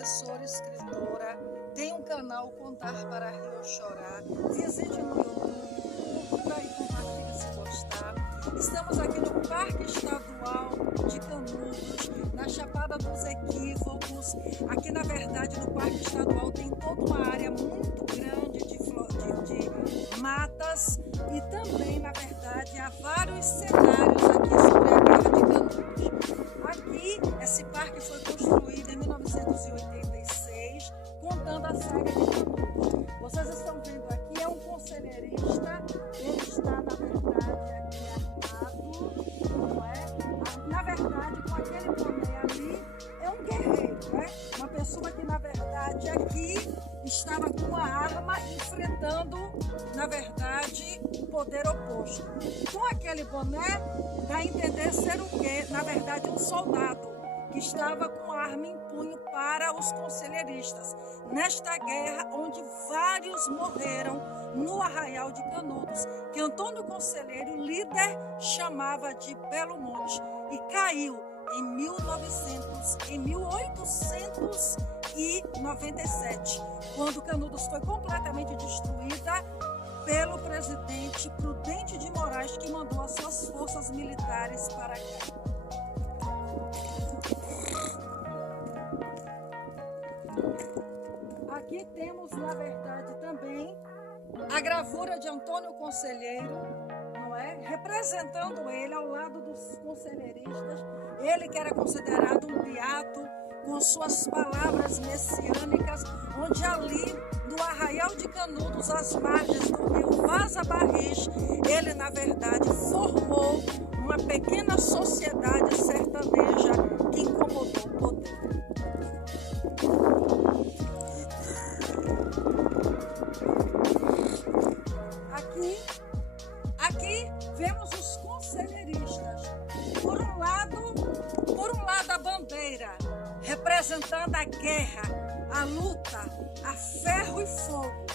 professora, escritora, tem um canal Contar para Rio Chorar. Visite no YouTube, curta e compartilhe se gostar. Estamos aqui no Parque Estadual de Canudos, na Chapada dos Equívocos. Aqui, na verdade, no Parque Estadual tem toda uma área muito grande de matas e também, na verdade, há vários cenários aqui sobre a Guerra de Canudos. Aqui, esse parque foi construído em 1986, contando a saga de Canudos. Vocês estão vendo aqui, é um conselheirista, ele está, na verdade, aqui armado, não é? Na verdade, com aquele boné ali, é um guerreiro, né? Uma pessoa que, na verdade, aqui estava com uma arma enfrentando, na verdade, o poder oposto. Com aquele boné, dá a entender ser o quê? Na verdade, um soldado que estava com a arma em punho para os conselheiristas. Nesta guerra, onde vários morreram no Arraial de Canudos, que Antônio Conselheiro, líder, chamava de Belo Monte, e caiu em 1897, quando Canudos foi completamente destruída pelo presidente Prudente de Moraes, que mandou as suas forças militares para cá. Aqui temos, na verdade, também a gravura de Antônio Conselheiro, não é? Representando ele ao lado dos conselheiristas, ele que era considerado um beato, com suas palavras messiânicas, onde ali, no Arraial de Canudos, às margens do rio Vaza Barris, ele, na verdade, formou uma pequena sociedade sertaneja que incomodou o poder. Aqui vemos os conselheiristas. Por um lado a bandeira, representando a guerra, a luta, a ferro e fogo.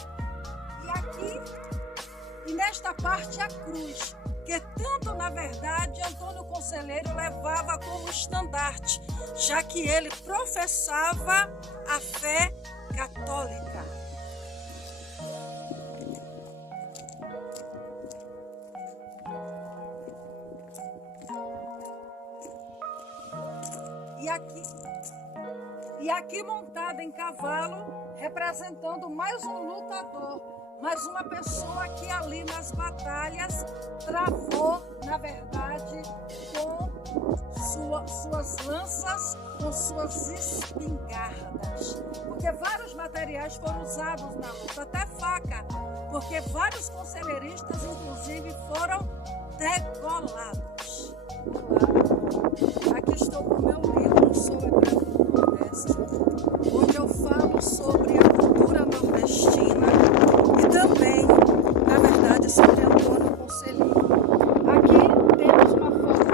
E nesta parte a cruz, que tanto, na verdade, Antônio Conselheiro levava como estandarte, já que ele professava a fé católica. E aqui montada em cavalo, representando mais um lutador, mais uma pessoa que ali nas batalhas travou, na verdade, com suas lanças, com suas espingardas. Porque vários materiais foram usados na luta, até faca, porque vários conselheiristas, inclusive, foram degolados. Aqui estou com o meu livro, Sou Hebreu do Nordeste, onde eu falo sobre a cultura nordestina e também, na verdade, sobre Antônio Conselheiro. Aqui temos uma foto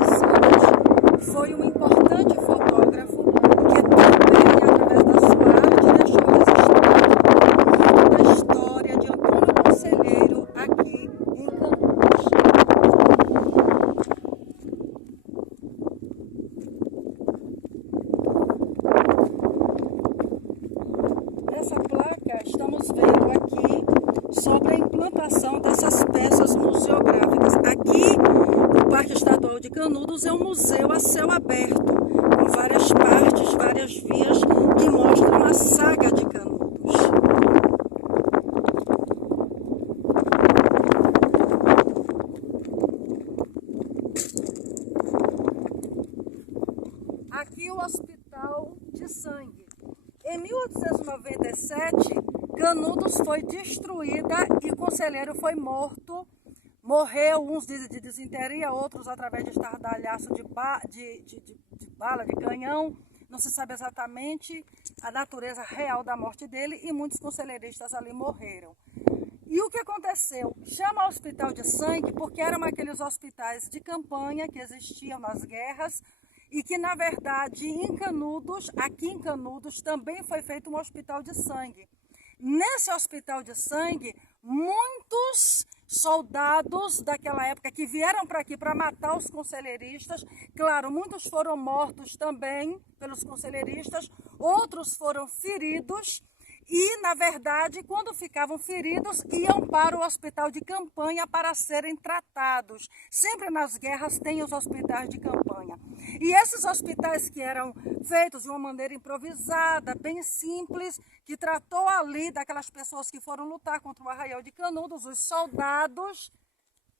de Santos, foi um importante fotógrafo que também, através da sua arte, deixou registrado muito da história de Antônio Conselheiro aqui em Canudos. Nessa placa estamos vendo aqui sobre a implantação dessas peças museográficas. Aqui, no Parque Estadual de Canudos, é um museu a céu aberto, com várias partes, várias vias que mostram a saga de Canudos. Aqui o Hospital de Sangue. Em 1897, Canudos foi destruída e o conselheiro foi morto. Morreu, uns de desinteria, outros através de estardalhaço de bala, de canhão. Não se sabe exatamente a natureza real da morte dele e muitos conselheiristas ali morreram. E o que aconteceu? Chama Hospital de Sangue porque eram aqueles hospitais de campanha que existiam nas guerras, e que, na verdade, aqui em Canudos, também foi feito um hospital de sangue. Nesse hospital de sangue, muitos soldados daquela época que vieram para aqui para matar os conselheiristas. Claro, muitos foram mortos também pelos conselheiristas, outros foram feridos. E, na verdade, quando ficavam feridos, iam para o hospital de campanha para serem tratados. Sempre nas guerras tem os hospitais de campanha. E esses hospitais que eram feitos de uma maneira improvisada, bem simples, que tratou ali daquelas pessoas que foram lutar contra o Arraial de Canudos, os soldados,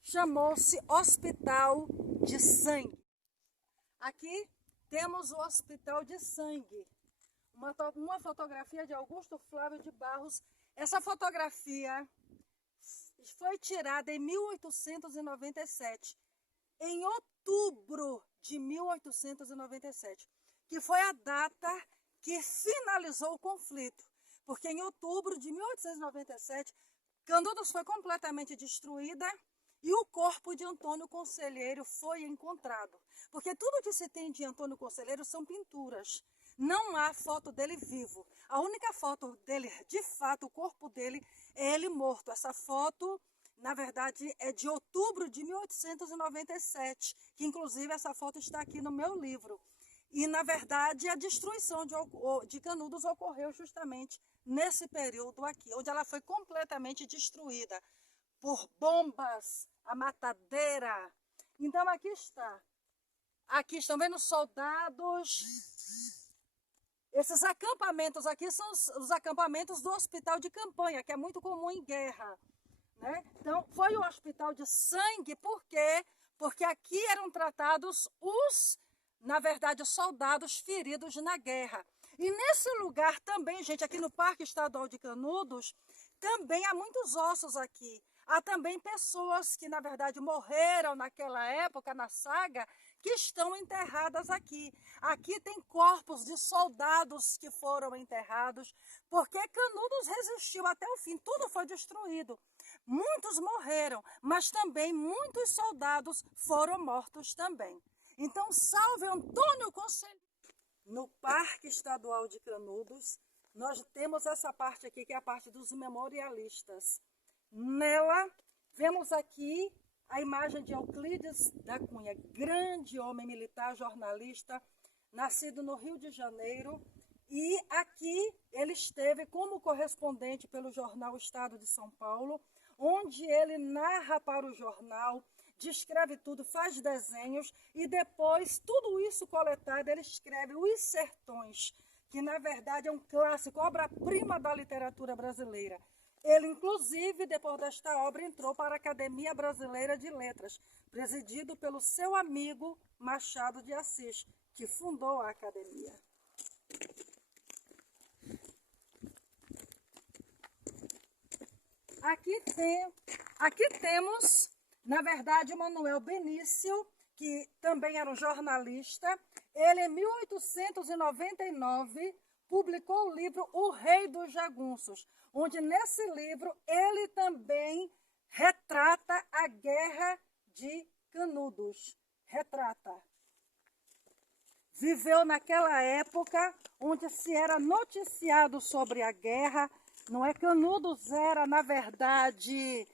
chamou-se Hospital de Sangue. Aqui temos o Hospital de Sangue. Uma fotografia de Augusto Flávio de Barros. Essa fotografia foi tirada em 1897, em outubro de 1897, que foi a data que finalizou o conflito, porque em outubro de 1897, Canudos foi completamente destruída e o corpo de Antônio Conselheiro foi encontrado, porque tudo que se tem de Antônio Conselheiro são pinturas. Não há foto dele vivo. A única foto dele, de fato, o corpo dele, é ele morto. Essa foto, na verdade, é de outubro de 1897, que inclusive essa foto está aqui no meu livro. E, na verdade, a destruição de Canudos ocorreu justamente nesse período aqui, onde ela foi completamente destruída por bombas, a matadeira. Então, aqui está. Aqui estão vendo soldados. Esses acampamentos aqui são os acampamentos do hospital de campanha, que é muito comum em guerra, né? Então, foi o hospital de sangue, por quê? Porque aqui eram tratados na verdade, os soldados feridos na guerra. E nesse lugar também, gente, aqui no Parque Estadual de Canudos, também há muitos ossos aqui. Há também pessoas que, na verdade, morreram naquela época, na saga, que estão enterradas aqui. Aqui tem corpos de soldados que foram enterrados, porque Canudos resistiu até o fim, tudo foi destruído. Muitos morreram, mas também muitos soldados foram mortos também. Então, salve Antônio Conselheiro! No Parque Estadual de Canudos, nós temos essa parte aqui, que é a parte dos memorialistas. Nela, vemos aqui a imagem de Euclides da Cunha, grande homem militar, jornalista, nascido no Rio de Janeiro. E aqui ele esteve como correspondente pelo jornal Estado de São Paulo, onde ele narra para o jornal, descreve tudo, faz desenhos e depois, tudo isso coletado, ele escreve Os Sertões, que na verdade é um clássico, obra-prima da literatura brasileira. Ele, inclusive, depois desta obra, entrou para a Academia Brasileira de Letras, presidido pelo seu amigo Machado de Assis, que fundou a academia. Aqui temos, na verdade, o Manuel Benício, que também era um jornalista. Ele, em 1899, publicou o livro O Rei dos Jagunços, onde nesse livro ele também retrata a Guerra de Canudos. Retrata. Viveu naquela época onde se era noticiado sobre a guerra, não é? Canudos era, na verdade,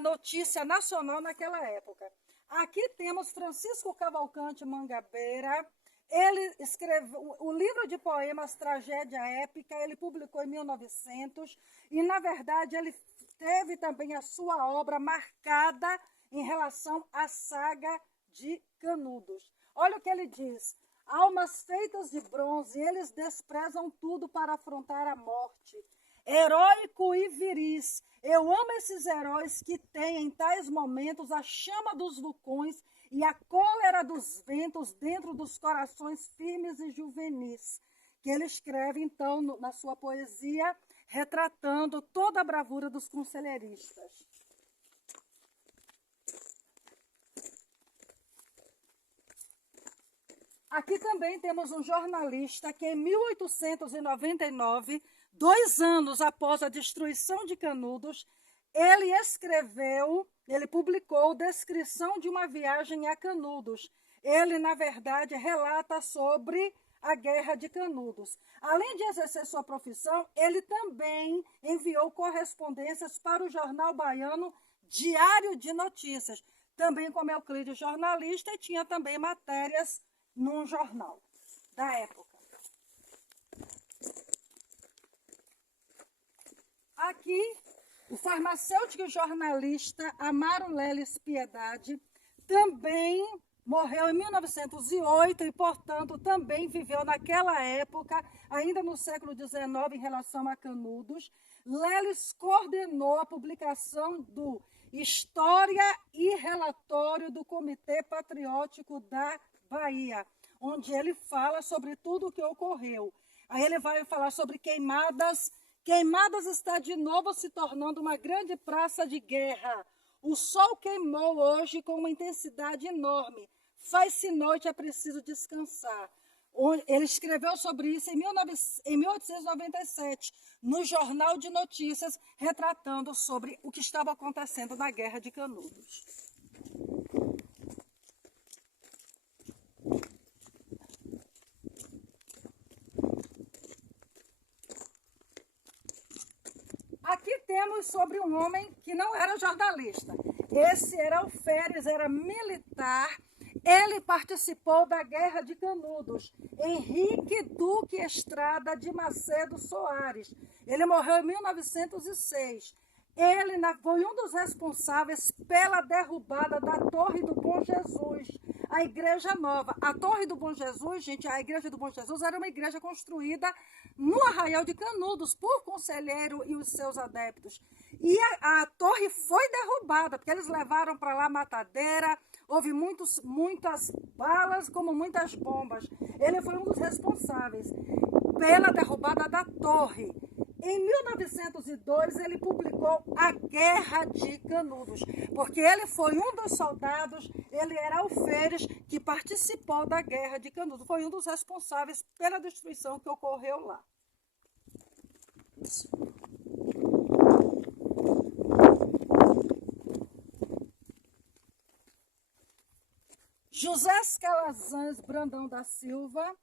notícia nacional naquela época. Aqui temos Francisco Cavalcante Mangabeira. Ele escreveu o livro de poemas Tragédia Épica, ele publicou em 1900, e, na verdade, ele teve também a sua obra marcada em relação à saga de Canudos. Olha o que ele diz: almas feitas de bronze, eles desprezam tudo para afrontar a morte. Heróico e viris, eu amo esses heróis que têm em tais momentos a chama dos vulcões e a cólera dos ventos dentro dos corações firmes e juvenis, que ele escreve, então, na sua poesia, retratando toda a bravura dos conselheiristas. Aqui também temos um jornalista que, em 1899, 2 anos após a destruição de Canudos, ele publicou Descrição de uma Viagem a Canudos. Ele, na verdade, relata sobre a Guerra de Canudos. Além de exercer sua profissão, ele também enviou correspondências para o jornal baiano Diário de Notícias, também como Euclides jornalista, e tinha também matérias num jornal da época. Aqui, o farmacêutico e jornalista Amaro Leles Piedade também morreu em 1908 e, portanto, também viveu naquela época, ainda no século XIX, em relação a Canudos. Leles coordenou a publicação do História e Relatório do Comitê Patriótico da Bahia, onde ele fala sobre tudo o que ocorreu. Aí ele vai falar sobre Queimadas. Queimadas está de novo se tornando uma grande praça de guerra. O sol queimou hoje com uma intensidade enorme. Faz-se noite, é preciso descansar. Ele escreveu sobre isso em 1897, no Jornal de Notícias, retratando sobre o que estava acontecendo na Guerra de Canudos. Aqui temos sobre um homem que não era jornalista. Esse era alferes, era militar. Ele participou da Guerra de Canudos. Henrique Duque Estrada de Macedo Soares. Ele morreu em 1906. Ele foi um dos responsáveis pela derrubada da Torre do Bom Jesus, a Igreja Nova. A Torre do Bom Jesus, gente, a Igreja do Bom Jesus era uma igreja construída no Arraial de Canudos por Conselheiro e os seus adeptos. E a torre foi derrubada, porque eles levaram para lá matadeira, houve muitas balas, como muitas bombas. Ele foi um dos responsáveis pela derrubada da torre. Em 1902, ele publicou A Guerra de Canudos, porque ele foi um dos soldados, ele era alferes que participou da Guerra de Canudos, foi um dos responsáveis pela destruição que ocorreu lá. Isso. José Calazans Brandão da Silva,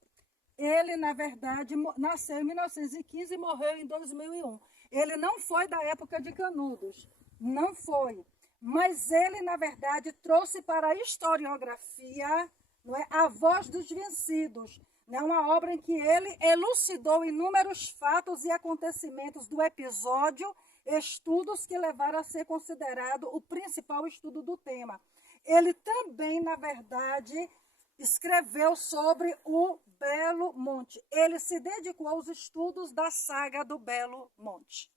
ele, na verdade, nasceu em 1915 e morreu em 2001. Ele não foi da época de Canudos, não foi. Mas ele, na verdade, trouxe para a historiografia, não é, A Voz dos Vencidos, né, uma obra em que ele elucidou inúmeros fatos e acontecimentos do episódio, estudos que levaram a ser considerado o principal estudo do tema. Ele também, na verdade, escreveu sobre o Belo Monte. Ele se dedicou aos estudos da saga do Belo Monte.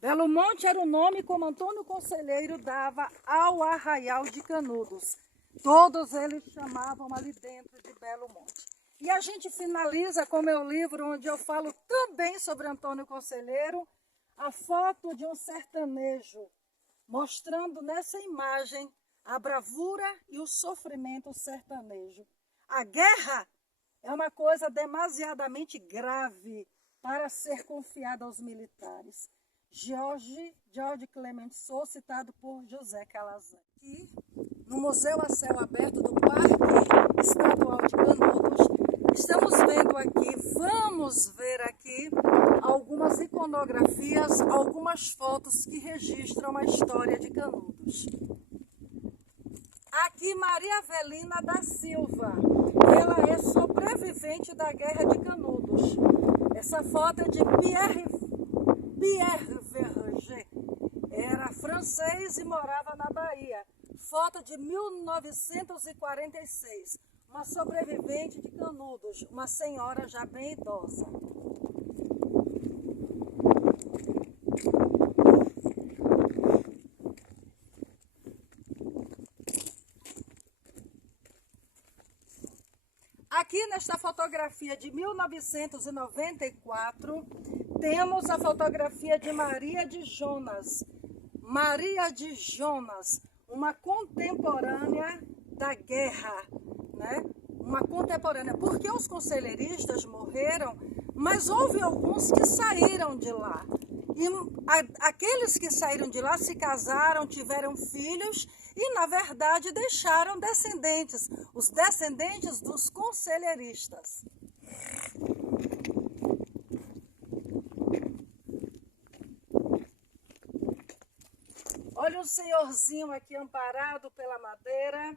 Belo Monte era o nome como Antônio Conselheiro dava ao Arraial de Canudos. Todos eles chamavam ali dentro de Belo Monte. E a gente finaliza com o meu livro, onde eu falo também sobre Antônio Conselheiro, a foto de um sertanejo, mostrando nessa imagem a bravura e o sofrimento sertanejo. A guerra é uma coisa demasiadamente grave para ser confiada aos militares. George Clemente Sou, citado por José Calazans. Aqui, no Museu a Céu Aberto do Parque Estadual de Canudos, estamos vendo aqui, vamos ver aqui, algumas iconografias, algumas fotos que registram a história de Canudos. Aqui, Maria Avelina da Silva, ela é sobrevivente da Guerra de Canudos. Essa foto é de Pierre Verger, era francês e morava na Bahia. Foto de 1946, uma sobrevivente de Canudos, uma senhora já bem idosa. Aqui nesta fotografia de 1994, temos a fotografia de Maria de Jonas. Maria de Jonas, uma contemporânea da guerra, né? Uma contemporânea, porque os conselheiristas morreram, mas houve alguns que saíram de lá. E aqueles que saíram de lá se casaram, tiveram filhos e, na verdade, deixaram descendentes, os descendentes dos conselheiristas. Olha o senhorzinho aqui amparado pela madeira,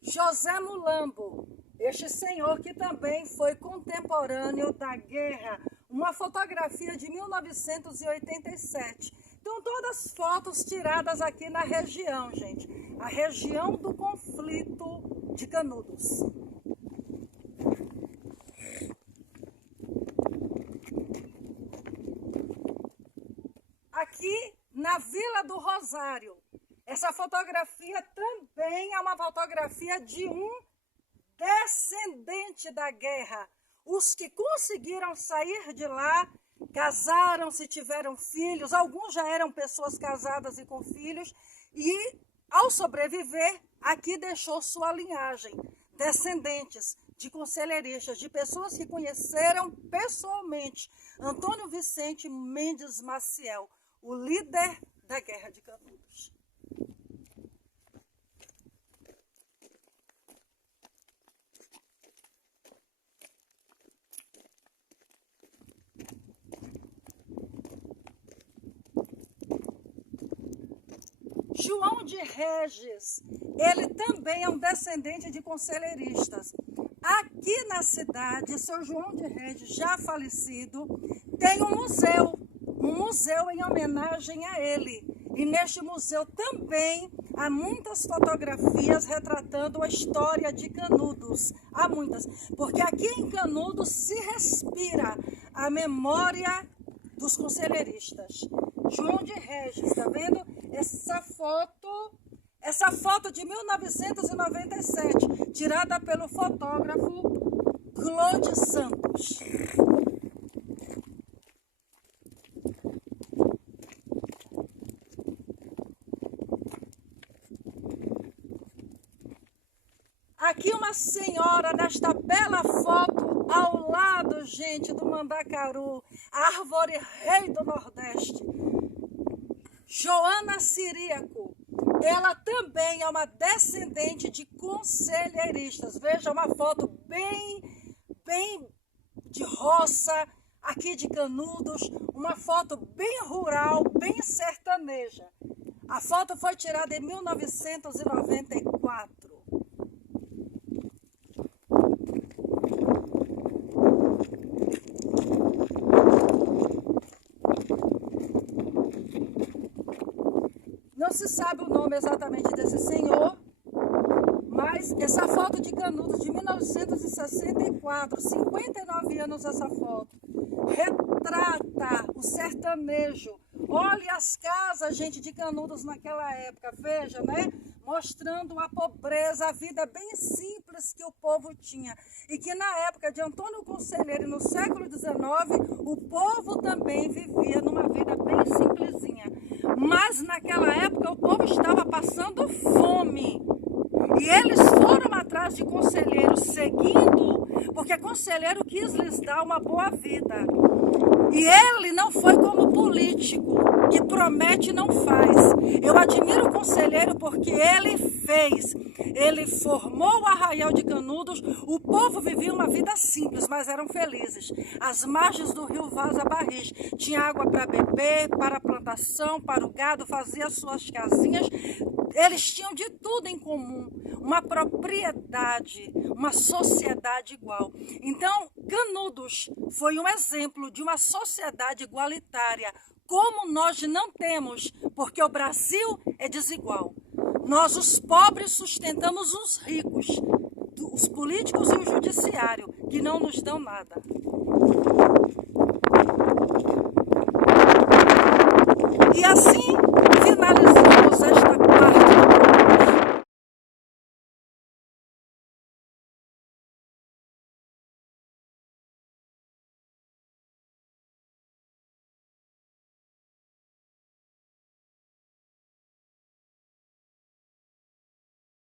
José Mulambo, este senhor que também foi contemporâneo da guerra, uma fotografia de 1987. Então, todas fotos tiradas aqui na região, gente, a região do conflito de Canudos. Aqui na Vila do Rosário, essa fotografia também é uma fotografia de um descendente da guerra. Os que conseguiram sair de lá, casaram-se, tiveram filhos, alguns já eram pessoas casadas e com filhos, e ao sobreviver, aqui deixou sua linhagem, descendentes de conselheiristas, de pessoas que conheceram pessoalmente Antônio Vicente Mendes Maciel, o líder da Guerra de Canudos. João de Regis, ele também é um descendente de conselheiristas. Aqui na cidade, seu João de Regis, já falecido, tem um museu em homenagem a ele. E neste museu também há muitas fotografias retratando a história de Canudos. Há muitas, porque aqui em Canudos se respira a memória dos conselheiristas. João de Regis, tá vendo? Essa foto de 1997, tirada pelo fotógrafo Claude Santos. Aqui uma senhora nesta bela foto ao lado, gente, do mandacaru, a árvore rei do Nordeste. Joana Ciríaco, ela também é uma descendente de conselheiristas. Veja uma foto bem de roça, aqui de Canudos, uma foto bem rural, bem sertaneja. A foto foi tirada em 1994. Não se sabe o nome exatamente desse senhor, mas essa foto de Canudos de 1964, 59 anos essa foto, retrata o sertanejo. Olha as casas, gente, de Canudos naquela época, veja, né? Mostrando a pobreza, a vida bem simples que o povo tinha. E que na época de Antônio Conselheiro, no século XIX, o povo também vivia numa vida bem simplesinha. Mas naquela época o povo estava passando fome. E eles foram atrás de Conselheiro, seguindo, porque Conselheiro quis lhes dar uma boa vida. E ele não foi como político, que promete e não faz. Eu admiro o Conselheiro porque ele fez. Ele formou o Arraial de Canudos, o povo vivia uma vida simples, mas eram felizes. As margens do rio Vaza Barris, tinha água para beber, para a plantação, para o gado, fazia suas casinhas. Eles tinham de tudo em comum, uma propriedade, uma sociedade igual. Então, Canudos foi um exemplo de uma sociedade igualitária, como nós não temos, porque o Brasil é desigual. Nós, os pobres, sustentamos os ricos, os políticos e o judiciário, que não nos dão nada. E assim